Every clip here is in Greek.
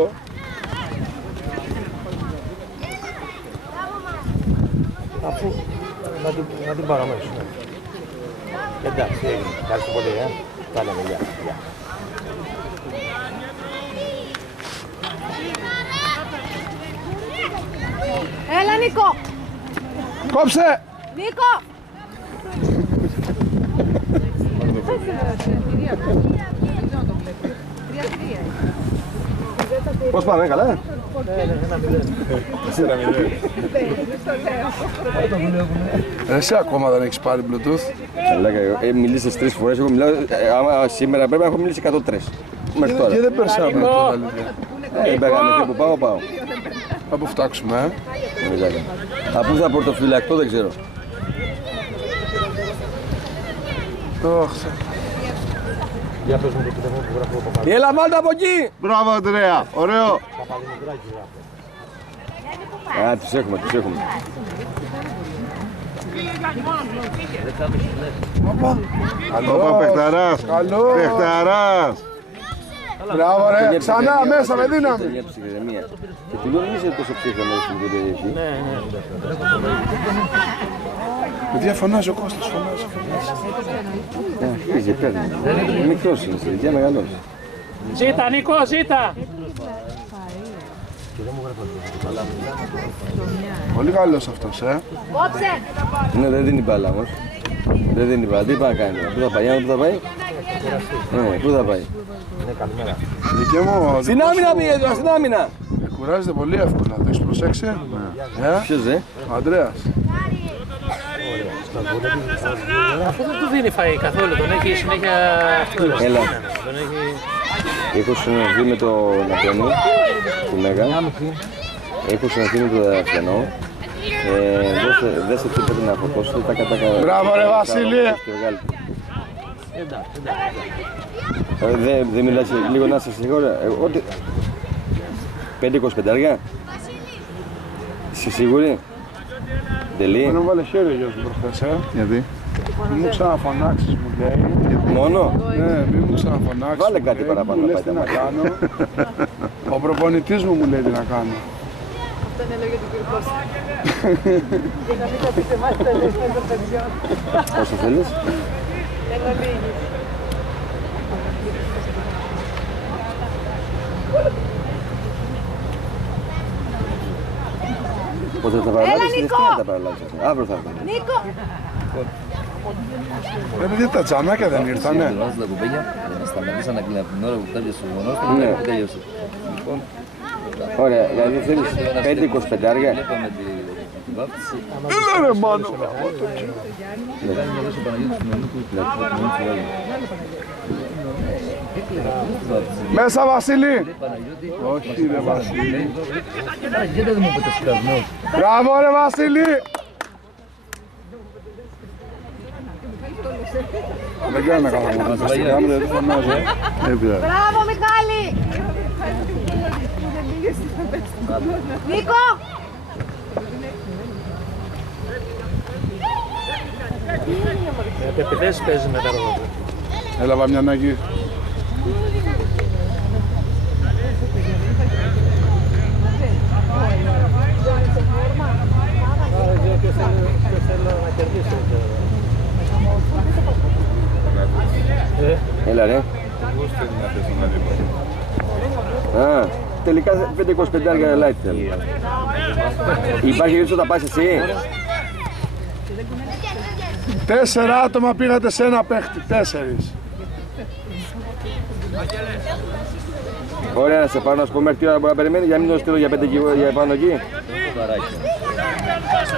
Νίκο. Αφού να την πάρω αμέσως. Εντάξει, έγινε. Ευχαριστώ πολύ, τα λέμε, γεια. Έλα, Νίκο! Κόψε! Νίκο! Πώς πάμε, καλά? 4-0. Εσύ ακόμα δεν έχεις πάρει Bluetooth. Μιλήσες 3 φορές, εγώ μιλάω, άμα σήμερα πρέπει να έχω μιλήσει 103. Μέχρι τώρα. Και δεν περσάμε τώρα, αλήθεια. Δεν πέγαμε που πάω. Θα που φτάξουμε, Από πού θα πορτοφυλακτώ δεν ξέρω. Για πες μου το τηλέφωνο που γράφω από πάνω. Έλα, βάλτε από εκεί! Μπράβο, Αντρέα. Ωραίο. Α, τους έχουμε. Όπα, παιχταράς. Καλό. Παιχταράς. Μπράβο ρε, ξανά μέσα με δύναμη. Και του λέω, είσαι τόσο ψύχρεμο στην περιοχή. Παιδιά φωνάζει ο Κώστας, φωνάζει. Πήγε, παίρνει. Μικρός είναι, σε ηλικία μεγαλός. Ζήτα, Νίκο, ζήτα! Πολύ καλός αυτός, Κόψε! Ναι, δεν δίνει μπάλα όμως. Δεν δίνει μπάλα. Τι πάει να κάνει. Πού θα πάει, πού θα πάει. Πού θα πάει. Δικέ μου, Στην άμυνα πήγε τώρα, στην άμυνα. κουράζεται πολύ εύκολα, το έχεις προσέξει. Ποιος Ο Ανδρέας. Αυτό δεν του δίνει φαΐ καθόλου, τον έχει συνέχεια αυτό. Έλα. Έχω συναντηθεί με τον Αντώνη, του Μέγα. Έχω συναντηθεί με τον Αφιανό. Δέστε τι πρέπει να φορτώσετε, τα κατάκα... Μπράβο ρε Βασίλη! Δεν μιλάς λίγο να σας σίγουρα, ότι... 5-25 αργά. Είσαι σίγουρη? Τελεί. Δεν έβαλε χέρι ο γιος μου προχθές, Γιατί? Μη μου ξαναφωνάξεις, μου λέει. Μόνο? Ναι, μη μου ξαναφωνάξεις. Βάλε μου κάτι λέει, παραπάνω μου να λες πάει τι τα να μάτια. κάνω. Ο προπονητής μου λέει τι να κάνω. Αυτό είναι λόγια του κύριου Κώστα. Και να μην τα πείτε μας τα λες των παιδιών. Όσο θέλεις. Θέλω λίγη. Πότε θα παραλάβεις, τη Δευτέρα θα παραλάβεις. Αύριο θα έρθω. Νίκο! Ρε παιδιά τα τζαμάκια δεν ήρθανε. Τα κουμπένια, σταματήσαν να κλείνουν την ώρα που τέλειωσε ο γονός του, Ναι. που τέλειωσε. Λοιπόν, Ωραία, δηλαδή θέλεις 5-25 αργά. βλέπαμε την βάφτιση, Έλα ρε μάνο. κάνει να δώσει ο Παναγιώτης του νονού του, του νονού του Άγιου. Μέσα Βασίλη. Παναγιώτη, Όχι ρε Βασίλη. γιατί δεν μου πέτες σκασμό. Μπράβο ρε Βασίλη. Δεν κάνω καλά μόνο. Στην κάμερα δεν φωνάζω. Μπράβο, Μιχάλη! Νίκο! Με επιθέσεις παίζει με τα ρόλο. Έλα Βαμιανάκη. Ποιος θέλω να κερδίσω. Έλα ρε. Α, τελικά 5-25 αργά light θέλω. Υπάρχει ρίξο να πας εσύ. 4 άτομα πήγατε σε ένα παίχτη. 4. Ωραία, να σε πάρω να σου πω μέχρι τι ώρα μπορεί να περιμένει για να μην το στείλω για 5 για πάνω εκεί.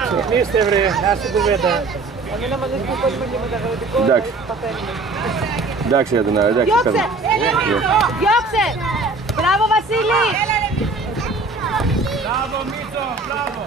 Ξυπνήστε βρε, άσε κουβέντα. Εντάξει. Εντάξει για τον Άρα, εντάξει. Διώξε! Διώξε! Μπράβο, Βασίλη! Μπράβο Μίτσο, μπράβο.